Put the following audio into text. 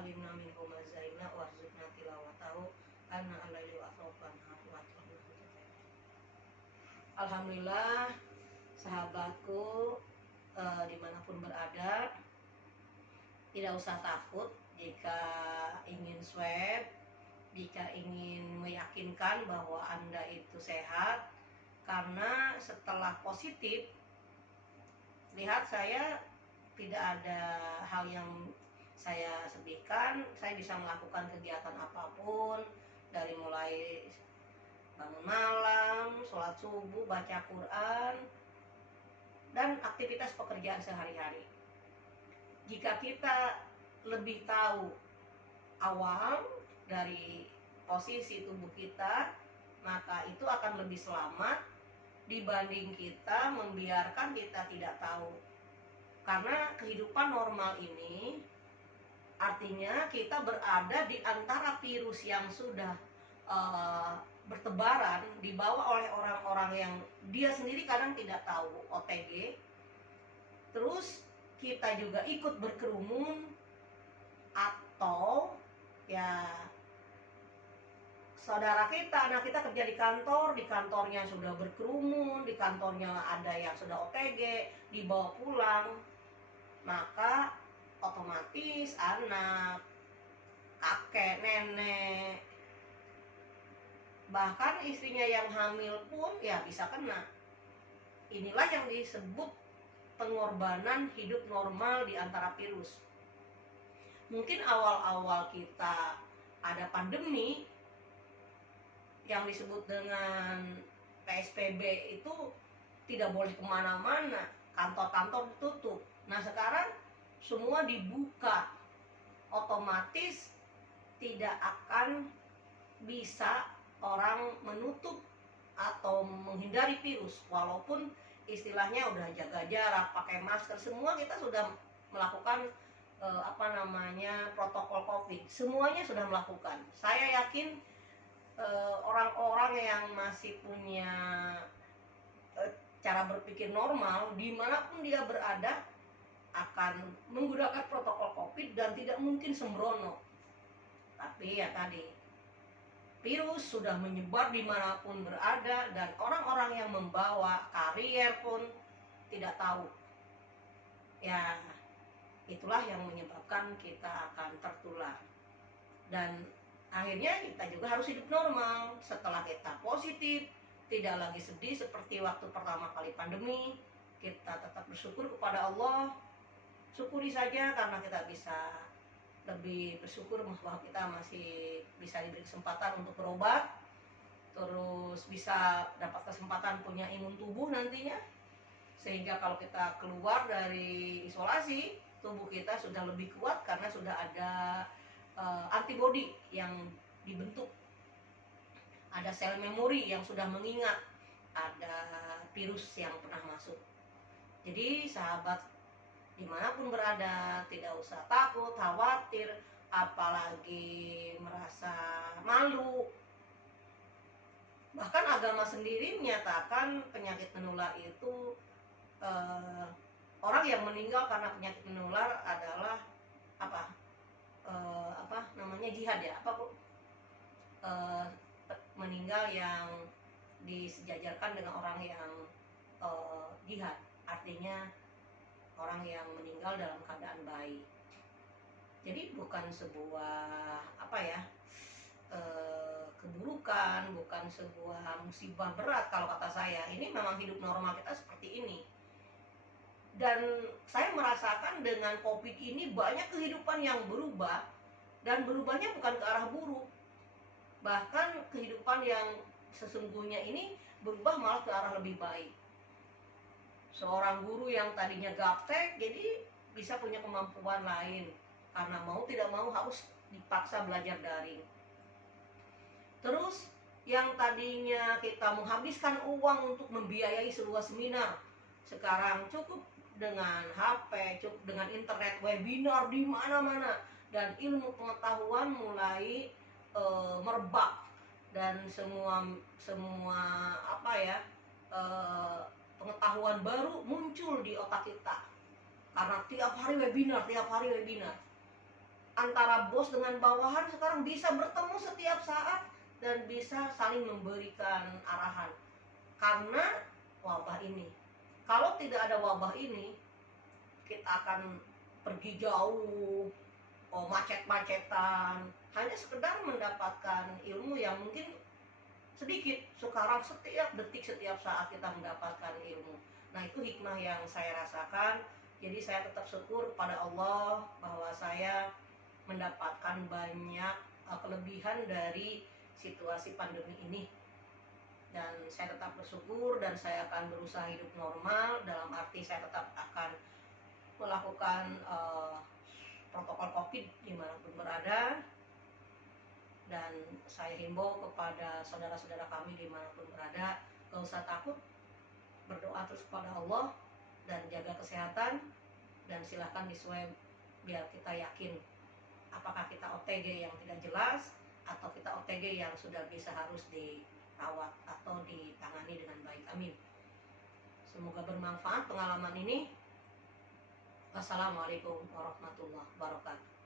alimna minhu mazaina warzuqna tilawatahu anna alaihi wa atrofan. Alhamdulillah, sahabatku dimanapun berada, tidak usah takut jika ingin swab, jika ingin meyakinkan bahwa Anda itu sehat, karena setelah positif, lihat saya tidak ada hal yang saya sedihkan. Saya bisa melakukan kegiatan apapun, dari mulai bangun malam, sholat subuh, baca Quran, dan aktivitas pekerjaan sehari-hari. Jika kita lebih tahu awal dari posisi tubuh kita, maka itu akan lebih selamat dibanding kita membiarkan kita tidak tahu. Karena kehidupan normal ini artinya kita berada di antara virus yang sudah bertebaran, dibawa oleh orang-orang yang dia sendiri kadang tidak tahu, OTG. Terus kita juga ikut berkerumun, atau ya saudara kita, anak kita kerja di kantornya sudah berkerumun, di kantornya ada yang sudah OTG, dibawa pulang, maka otomatis anak, kakek, nenek, bahkan istrinya yang hamil pun ya bisa kena. Inilah yang disebut pengorbanan hidup normal di antara virus. Mungkin awal-awal kita ada pandemi yang disebut dengan PSBB itu tidak boleh kemana-mana, kantor-kantor ditutup. Nah sekarang semua dibuka, otomatis tidak akan bisa orang menutup atau menghindari virus, walaupun istilahnya udah jaga jarak, pakai masker, semua kita sudah melakukan protokol COVID, semuanya sudah melakukan. Saya yakin orang-orang yang masih punya cara berpikir normal, dimanapun dia berada akan menggunakan protokol COVID dan tidak mungkin sembrono. Tapi ya tadi, virus sudah menyebar dimanapun berada, dan orang-orang yang membawa karier pun tidak tahu. Ya, itulah yang menyebabkan kita akan tertular. Dan akhirnya kita juga harus hidup normal. Setelah kita positif, tidak lagi sedih seperti waktu pertama kali pandemi. Kita tetap bersyukur kepada Allah. Syukuri saja karena kita bisa lebih bersyukur bahwa kita masih bisa diberi kesempatan untuk berobat, terus bisa dapat kesempatan punya imun tubuh nantinya, sehingga kalau kita keluar dari isolasi, tubuh kita sudah lebih kuat karena sudah ada antibodi yang dibentuk, ada sel memori yang sudah mengingat ada virus yang pernah masuk. Jadi sahabat dimanapun berada, tidak usah takut, khawatir, apalagi merasa malu. Bahkan agama sendiri menyatakan penyakit menular itu orang yang meninggal karena penyakit menular adalah jihad ya, meninggal yang disejajarkan dengan orang yang jihad, artinya orang yang meninggal dalam keadaan baik. Jadi bukan sebuah keburukan, bukan sebuah musibah berat kalau kata saya. Ini memang hidup normal kita seperti ini. Dan saya merasakan dengan COVID ini banyak kehidupan yang berubah, dan berubahnya bukan ke arah buruk. Bahkan kehidupan yang sesungguhnya ini berubah malah ke arah lebih baik. Seorang guru yang tadinya gaptek jadi bisa punya kemampuan lain, karena mau tidak mau harus dipaksa belajar daring. Terus yang tadinya kita menghabiskan uang untuk membiayai sebuah seminar, sekarang cukup dengan HP, cukup dengan internet, webinar di mana-mana, dan ilmu pengetahuan mulai merebak, dan semua pengetahuan baru muncul di otak kita karena tiap hari webinar. antara bos dengan bawahan sekarang bisa bertemu setiap saat dan bisa saling memberikan arahan karena wabah ini. Kalau tidak ada wabah ini, kita akan pergi jauh, macet-macetan, hanya sekedar mendapatkan ilmu yang mungkin sedikit. Sekarang setiap detik, setiap saat kita mendapatkan ilmu. Nah, itu hikmah yang saya rasakan. Jadi saya tetap syukur kepada Allah bahwa saya mendapatkan banyak kelebihan dari situasi pandemi ini. Dan saya tetap bersyukur dan saya akan berusaha hidup normal, dalam arti saya tetap akan melakukan protokol COVID dimanapun berada. Dan saya himbau kepada saudara-saudara kami dimanapun berada, gak usah takut, berdoa terus kepada Allah dan jaga kesehatan, dan silahkan diswab biar kita yakin apakah kita OTG yang tidak jelas atau kita OTG yang sudah bisa harus dirawat atau ditangani dengan baik. Amin. Semoga bermanfaat pengalaman ini. Wassalamualaikum warahmatullahi wabarakatuh.